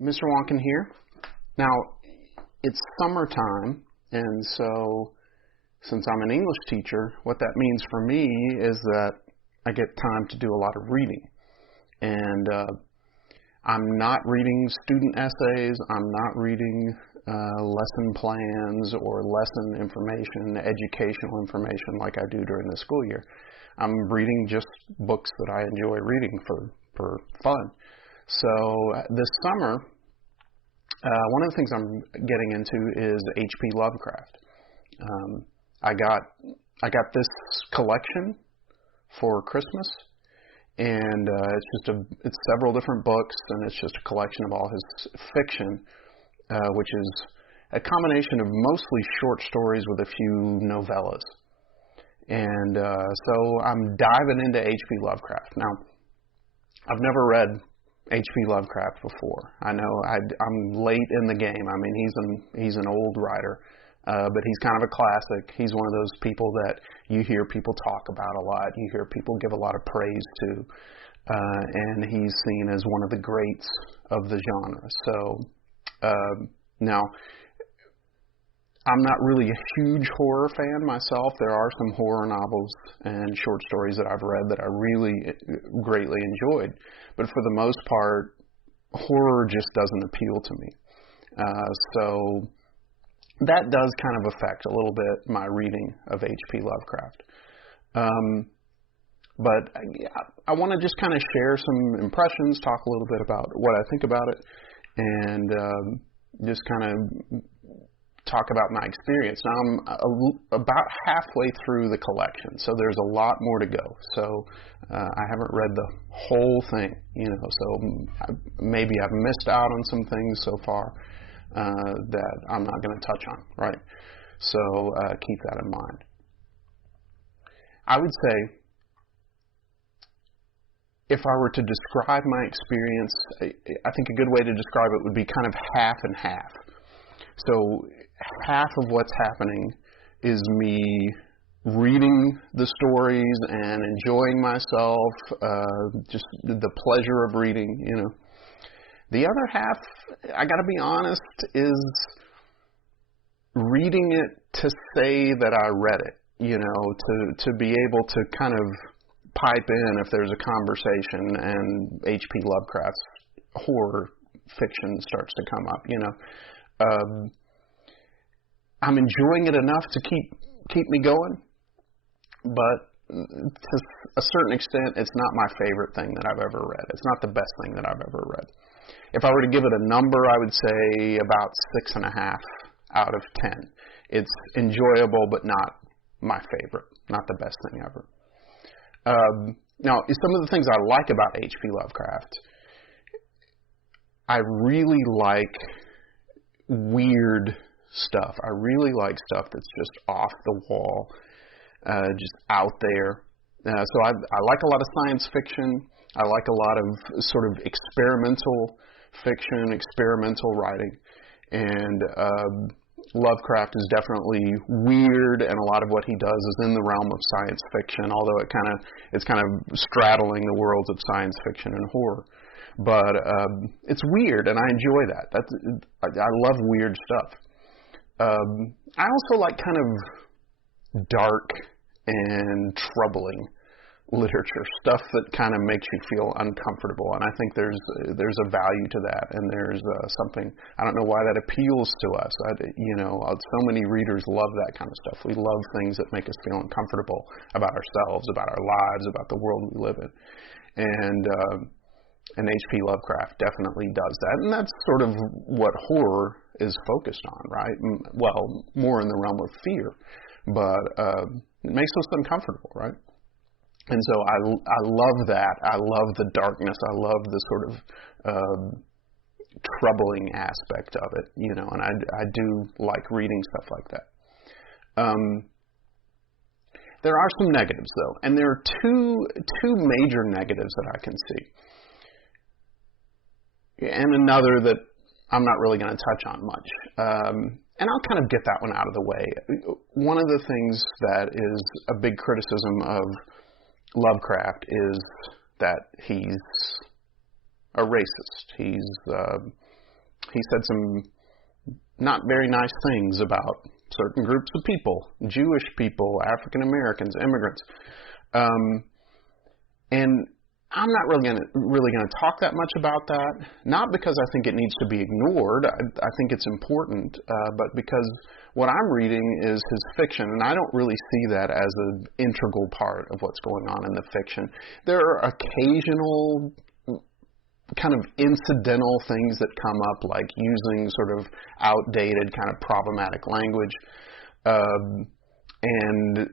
Mr. Wonkin here. Now, it's summertime, and so since I'm an English teacher, what that means for me is that I get time to do a lot of reading. And I'm not reading student essays, I'm not reading lesson plans or lesson information, educational information like I do during the school year. I'm reading just books that I enjoy reading for fun. So this summer, one of the things I'm getting into is H.P. Lovecraft. I got this collection for Christmas, and it's several different books, and it's just a collection of all his fiction, which is a combination of mostly short stories with a few novellas. And so I'm diving into H.P. Lovecraft. Now, I've never read H.P. Lovecraft before. I know I'm late in the game. I mean, he's an old writer, but he's kind of a classic. He's one of those people that you hear people talk about a lot. You hear people give a lot of praise to, and he's seen as one of the greats of the genre. So now, I'm not really a huge horror fan myself. There are some horror novels and short stories that I've read that I really greatly enjoyed. But for the most part, horror just doesn't appeal to me. So that does kind of affect a little bit my reading of H.P. Lovecraft. But I want to just kind of share some impressions, talk a little bit about what I think about it, and just kind of talk about my experience. Now, I'm about halfway through the collection, so there's a lot more to go. So I haven't read the whole thing, so maybe I've missed out on some things so far that I'm not going to touch on, right? So keep that in mind. I would say, if I were to describe my experience, I think a good way to describe it would be kind of half and half. So half of what's happening is me reading the stories and enjoying myself, just the pleasure of reading, The other half, I gotta be honest, is reading it to say that I read it, to be able to kind of pipe in if there's a conversation and H.P. Lovecraft's horror fiction starts to come up, I'm enjoying it enough to keep me going, but to a certain extent, it's not my favorite thing that I've ever read. It's not the best thing that I've ever read. If I were to give it a number, I would say about 6.5 out of 10. It's enjoyable, but not my favorite, not the best thing ever. Now, some of the things I like about H.P. Lovecraft, I really like weird stuff. I really like stuff that's just off the wall, just out there. So I like a lot of science fiction. I like a lot of sort of experimental fiction, experimental writing. And Lovecraft is definitely weird, and a lot of what he does is in the realm of science fiction, although it's kind of straddling the worlds of science fiction and horror. But it's weird, and I enjoy that. I love weird stuff. I also like kind of dark and troubling literature, stuff that kind of makes you feel uncomfortable, and I think there's a value to that, and there's something, I don't know why that appeals to us. So many readers love that kind of stuff. We love things that make us feel uncomfortable about ourselves, about our lives, about the world we live in, and H.P. Lovecraft definitely does that, and that's sort of what horror is focused on, right? Well, more in the realm of fear, but it makes us uncomfortable, right? And so I love that. I love the darkness. I love the sort of troubling aspect of it, and I do like reading stuff like that. There are some negatives, though, and there are two major negatives that I can see. And another that I'm not really going to touch on much. And I'll kind of get that one out of the way. One of the things that is a big criticism of Lovecraft is that he's a racist. He's he said some not very nice things about certain groups of people, Jewish people, African Americans, immigrants. And I'm not really going to talk that much about that, not because I think it needs to be ignored. I think it's important, but because what I'm reading is his fiction, and I don't really see that as an integral part of what's going on in the fiction. There are occasional kind of incidental things that come up, like using sort of outdated, kind of problematic language, and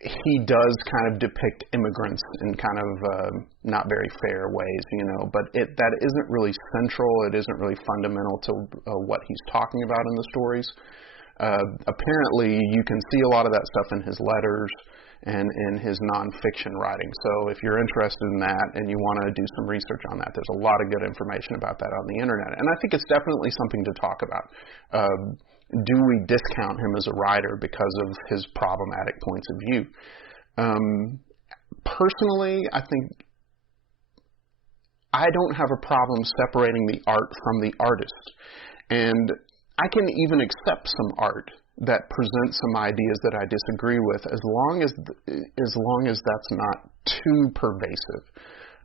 he does kind of depict immigrants in kind of not very fair ways, you know, but that isn't really central. It isn't really fundamental to what he's talking about in the stories. Apparently, you can see a lot of that stuff in his letters and in his nonfiction writing. So if you're interested in that and you want to do some research on that, there's a lot of good information about that on the internet. And I think it's definitely something to talk about. Do we discount him as a writer because of his problematic points of view? Personally, I think I don't have a problem separating the art from the artist. And I can even accept some art that presents some ideas that I disagree with, as long as that's not too pervasive.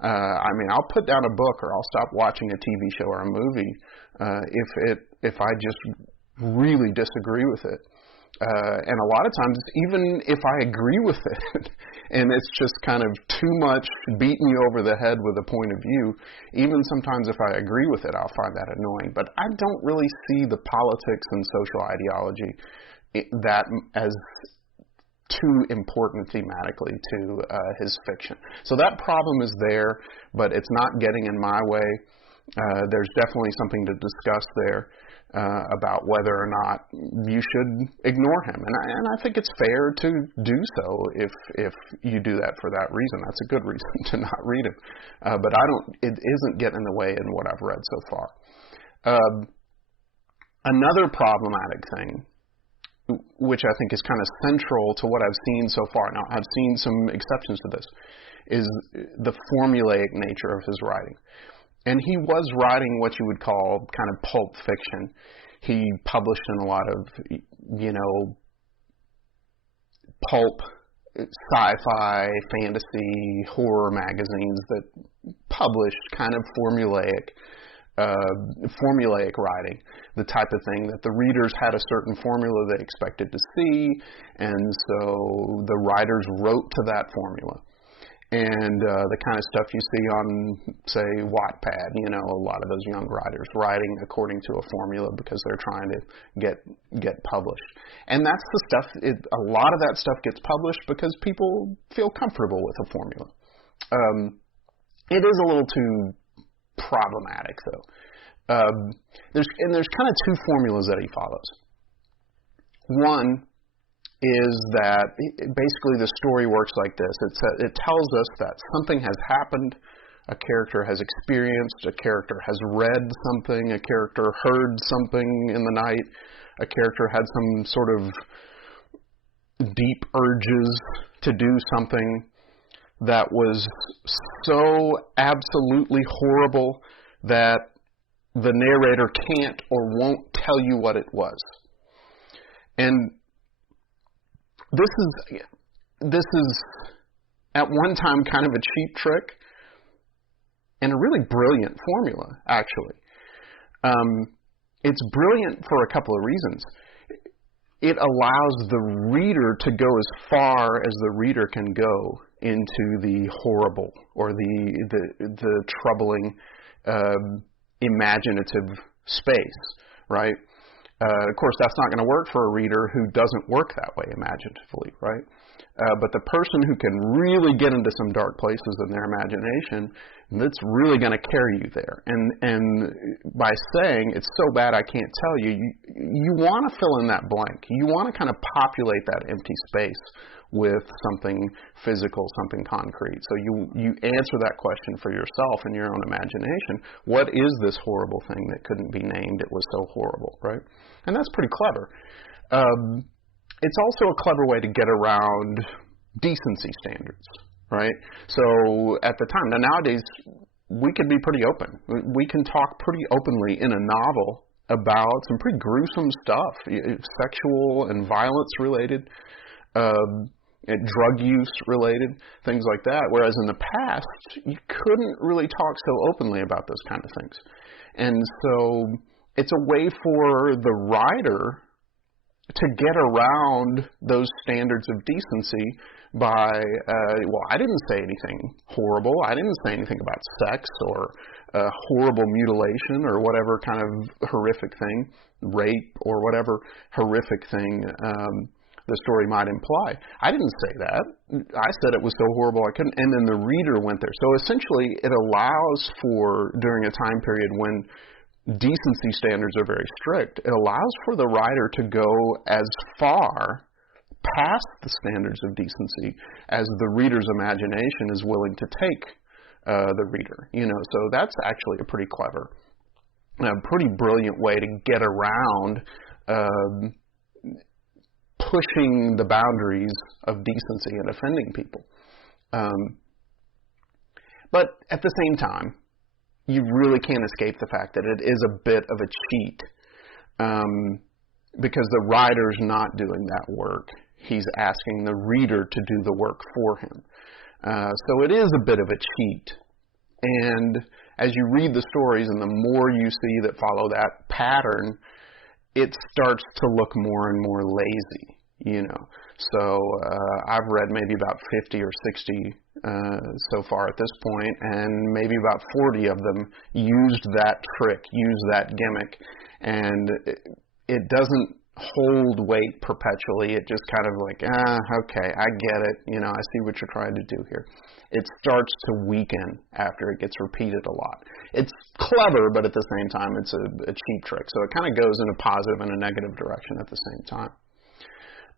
I mean, I'll put down a book or I'll stop watching a TV show or a movie if I just really disagree with it. And a lot of times, even if I agree with it, and it's just kind of too much beating you over the head with a point of view, even sometimes if I agree with it, I'll find that annoying. But I don't really see the politics and social ideology that as too important thematically to his fiction. So that problem is there, but it's not getting in my way. There's definitely something to discuss there. About whether or not you should ignore him. And I think it's fair to do so if you do that for that reason. That's a good reason to not read him. But it isn't getting in the way in what I've read so far. Another problematic thing, which I think is kind of central to what I've seen so far, now I've seen some exceptions to this, is the formulaic nature of his writing. And he was writing what you would call kind of pulp fiction. He published in a lot of, you know, pulp, sci-fi, fantasy, horror magazines that published kind of formulaic writing, the type of thing that the readers had a certain formula they expected to see, and so the writers wrote to that formula. And the kind of stuff you see on, say, Wattpad, you know, a lot of those young writers writing according to a formula because they're trying to get published. And that's the stuff, a lot of that stuff gets published because people feel comfortable with a formula. It is a little too problematic, though. There's kind of two formulas that he follows. One is that basically the story works like this. It tells us that something has happened, a character has experienced, a character has read something, a character heard something in the night, a character had some sort of deep urges to do something that was so absolutely horrible that the narrator can't or won't tell you what it was. And this is at one time kind of a cheap trick and a really brilliant formula, actually. It's brilliant for a couple of reasons. It allows the reader to go as far as the reader can go into the horrible or the troubling, imaginative space, right? Of course, that's not going to work for a reader who doesn't work that way imaginatively, right? But the person who can really get into some dark places in their imagination, that's really going to carry you there. And by saying, it's so bad I can't tell you, you want to fill in that blank. You want to kind of populate that empty space with something physical, something concrete. So you answer that question for yourself in your own imagination. What is this horrible thing that couldn't be named? It was so horrible, right? And that's pretty clever. It's also a clever way to get around decency standards, right? So at the time, now nowadays, we can be pretty open. We can talk pretty openly in a novel about some pretty gruesome stuff, sexual and violence related, drug use related, things like that. Whereas in the past, you couldn't really talk so openly about those kind of things. And so it's a way for the writer to get around those standards of decency by, well, I didn't say anything horrible. I didn't say anything about sex or horrible mutilation or whatever kind of horrific thing, rape or whatever horrific thing the story might imply. I didn't say that. I said it was so horrible I couldn't, and then the reader went there. So essentially it allows for, during a time period when decency standards are very strict, it allows for the writer to go as far past the standards of decency as the reader's imagination is willing to take the reader. So that's actually a pretty clever, pretty brilliant way to get around pushing the boundaries of decency and offending people. But at the same time, you really can't escape the fact that it is a bit of a cheat, because the writer's not doing that work. He's asking the reader to do the work for him. So it is a bit of a cheat. And as you read the stories and the more you see that follow that pattern, it starts to look more and more lazy, So I've read maybe about 50 or 60 so far at this point, and maybe about 40 of them used that trick, used that gimmick, and it doesn't hold weight perpetually. It just kind of like, okay, I get it, I see what you're trying to do here. It starts to weaken after it gets repeated a lot. It's clever, but at the same time, it's a cheap trick. So it kind of goes in a positive and a negative direction at the same time.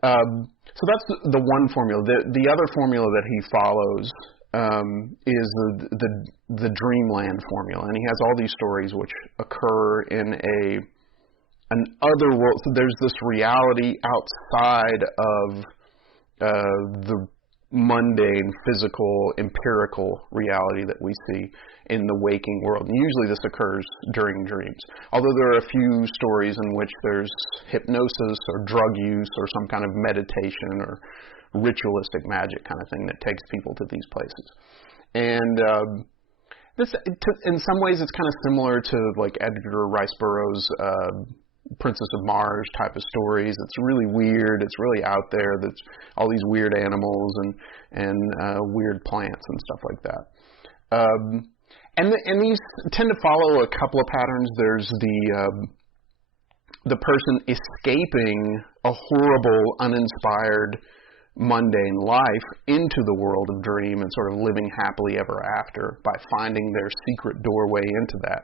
So that's the one formula. The other formula that he follows is the dreamland formula, and he has all these stories which occur in an other world. So there's this reality outside of the mundane, physical, empirical reality that we see in the waking world. And usually this occurs during dreams. Although there are a few stories in which there's hypnosis or drug use or some kind of meditation or ritualistic magic kind of thing that takes people to these places. And in some ways it's kind of similar to like Edgar Rice Burroughs' Princess of Mars type of stories. It's really weird. It's really out there. That's all these weird animals and weird plants and stuff like that. And these tend to follow a couple of patterns. There's the person escaping a horrible, uninspired, mundane life into the world of dream and sort of living happily ever after by finding their secret doorway into that.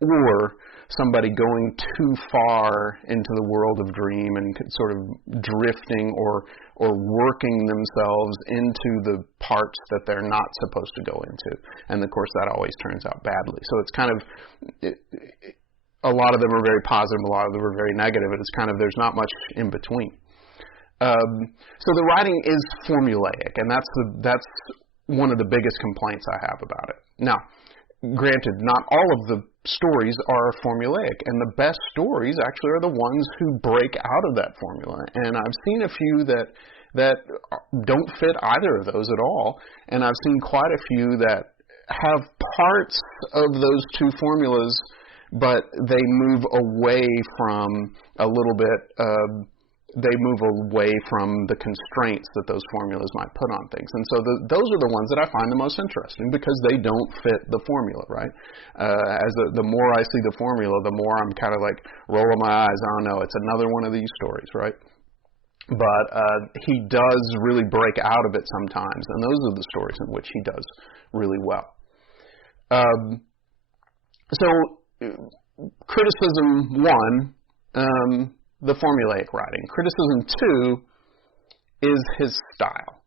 Or somebody going too far into the world of dream and sort of drifting or working themselves into the parts that they're not supposed to go into. And of course that always turns out badly. So it's kind of, a lot of them are very positive, a lot of them are very negative, and it's kind of, there's not much in between. So the writing is formulaic, and that's one of the biggest complaints I have about it. Now, granted, not all of the stories are formulaic, and the best stories actually are the ones who break out of that formula. And I've seen a few that don't fit either of those at all, and I've seen quite a few that have parts of those two formulas, but they move away from a little bit. They move away from the constraints that those formulas might put on things. And so those are the ones that I find the most interesting because they don't fit the formula, right? As the more I see the formula, the more I'm kind of like rolling my eyes. Oh no, it's another one of these stories, right? But he does really break out of it sometimes, and those are the stories in which he does really well. So criticism one, the formulaic writing. Criticism 2 is his style.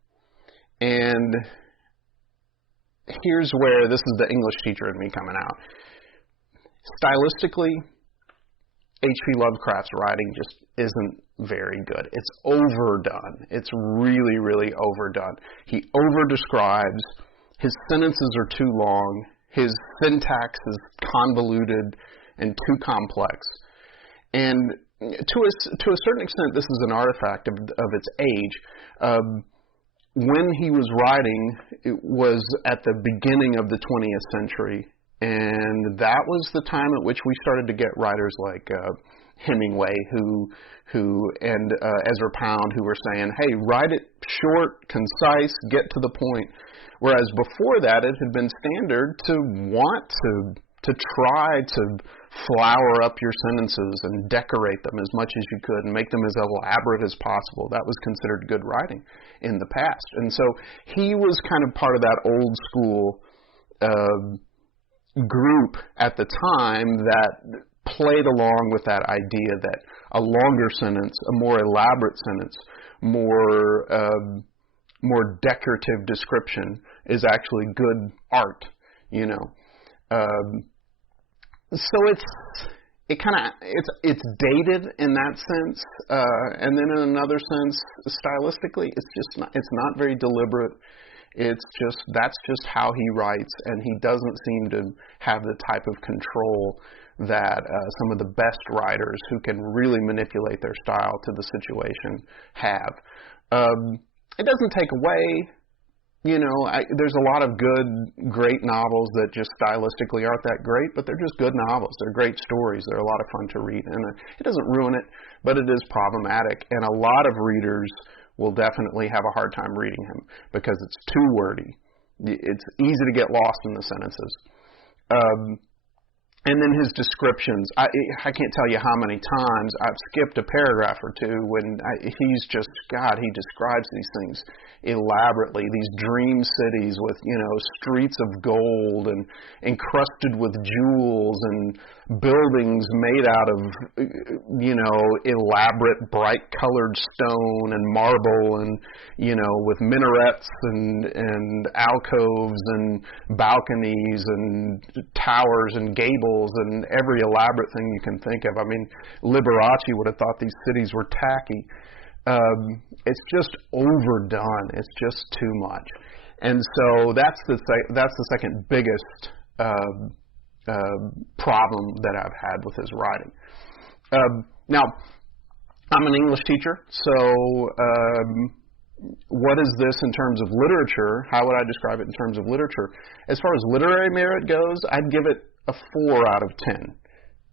And here's where, this is the English teacher in me coming out. Stylistically, H.P. Lovecraft's writing just isn't very good. It's overdone. It's really, really overdone. He over-describes. His sentences are too long. His syntax is convoluted and too complex. And to a certain extent, this is an artifact of its age. When he was writing, it was at the beginning of the 20th century, and that was the time at which we started to get writers like Hemingway, and Ezra Pound, who were saying, "Hey, write it short, concise, get to the point." Whereas before that, it had been standard to want to try to flower up your sentences and decorate them as much as you could and make them as elaborate as possible. That was considered good writing in the past. And so he was kind of part of that old school group at the time that played along with that idea that a longer sentence, a more elaborate sentence, more decorative description is actually good art, you know. So it's dated in that sense, and then in another sense, stylistically, it's not very deliberate. That's just how he writes, and he doesn't seem to have the type of control that some of the best writers who can really manipulate their style to the situation have. It doesn't take away, you know, there's a lot of good, great novels that just stylistically aren't that great, but they're just good novels. They're great stories. They're a lot of fun to read, and it doesn't ruin it, but it is problematic, and a lot of readers will definitely have a hard time reading him because it's too wordy. It's easy to get lost in the sentences. And then his descriptions, I can't tell you how many times I've skipped a paragraph or two when he describes these things elaborately, these dream cities with, you know, streets of gold and encrusted with jewels and buildings made out of, you know, elaborate bright colored stone and marble and, you know, with minarets and alcoves and balconies and towers and gables and every elaborate thing you can think of. I mean, Liberace would have thought these cities were tacky. It's just overdone. It's just too much. And so that's the second biggest problem that I've had with his writing. Now, I'm an English teacher, so what is this in terms of literature? How would I describe it in terms of literature? As far as literary merit goes, I'd give it a 4 out of 10.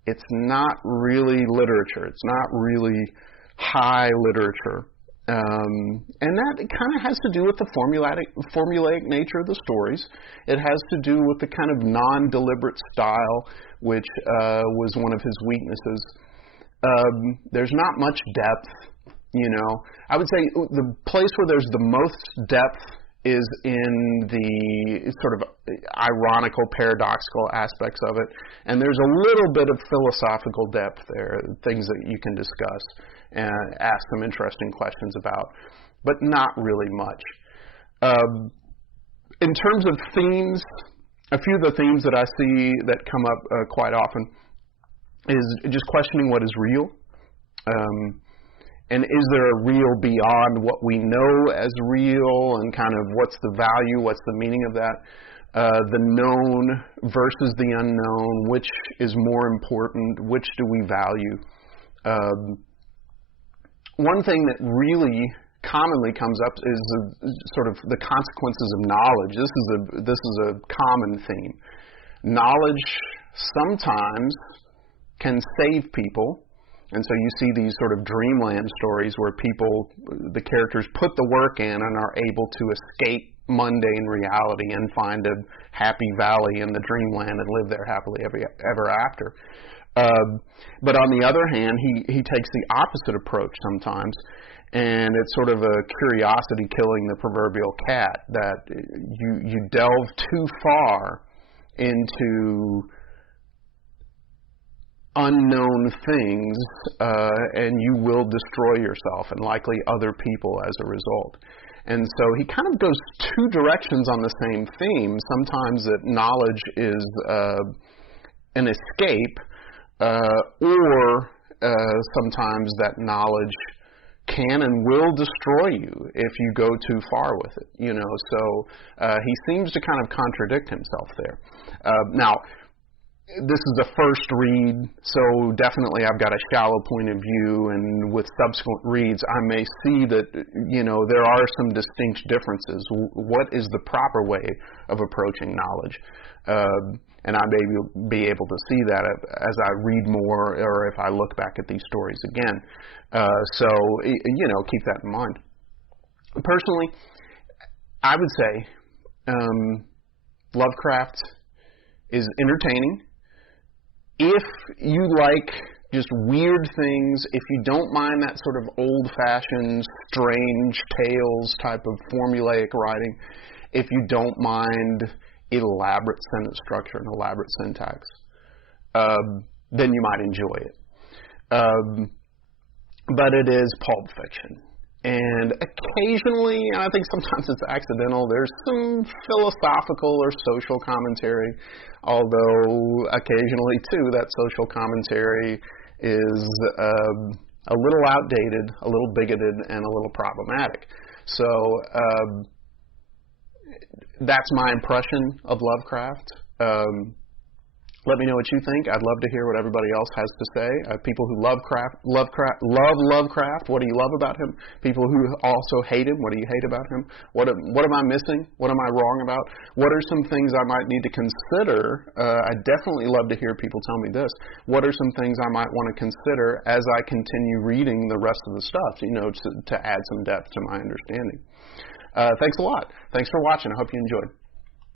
It's not really literature. It's not really high literature. And that kind of has to do with the formulaic nature of the stories. It has to do with the kind of non-deliberate style, which was one of his weaknesses. There's not much depth, you know. I would say the place where there's the most depth is in the sort of ironical, paradoxical aspects of it. And there's a little bit of philosophical depth there, things that you can discuss and ask some interesting questions about, but not really much. In terms of themes, a few of the themes that I see that come up quite often is just questioning what is real. And is there a real beyond what we know as real, and kind of what's the value, what's the meaning of that? The known versus the unknown, which is more important, which do we value? One thing that really commonly comes up is sort of the consequences of knowledge. This is a common theme. Knowledge sometimes can save people. And so you see these sort of dreamland stories where the characters put the work in and are able to escape mundane reality and find a happy valley in the dreamland and live there happily ever after. But on the other hand, he takes the opposite approach sometimes, and it's sort of a curiosity killing the proverbial cat, that you delve too far into unknown things, and you will destroy yourself and likely other people as a result. And so he kind of goes two directions on the same theme. Sometimes that knowledge is an escape, or sometimes that knowledge can and will destroy you if you go too far with it. You know, so he seems to kind of contradict himself there. Now, this is a first read, so definitely I've got a shallow point of view, and with subsequent reads, I may see that, there are some distinct differences. What is the proper way of approaching knowledge? And I may be able to see that as I read more, or if I look back at these stories again. So, keep that in mind. Personally, I would say Lovecraft is entertaining. If you like just weird things, if you don't mind that sort of old-fashioned, strange tales type of formulaic writing, if you don't mind elaborate sentence structure and elaborate syntax, then you might enjoy it. But it is pulp fiction. And occasionally, and I think sometimes it's accidental, there's some philosophical or social commentary, although occasionally, too, that social commentary is a little outdated, a little bigoted, and a little problematic. So that's my impression of Lovecraft. Let me know what you think. I'd love to hear what everybody else has to say. People who love Lovecraft, what do you love about him? People who also hate him, what do you hate about him? What am I missing? What am I wrong about? What are some things I might need to consider? I'd definitely love to hear people tell me this. What are some things I might want to consider as I continue reading the rest of the stuff, to add some depth to my understanding? Thanks a lot. Thanks for watching. I hope you enjoyed.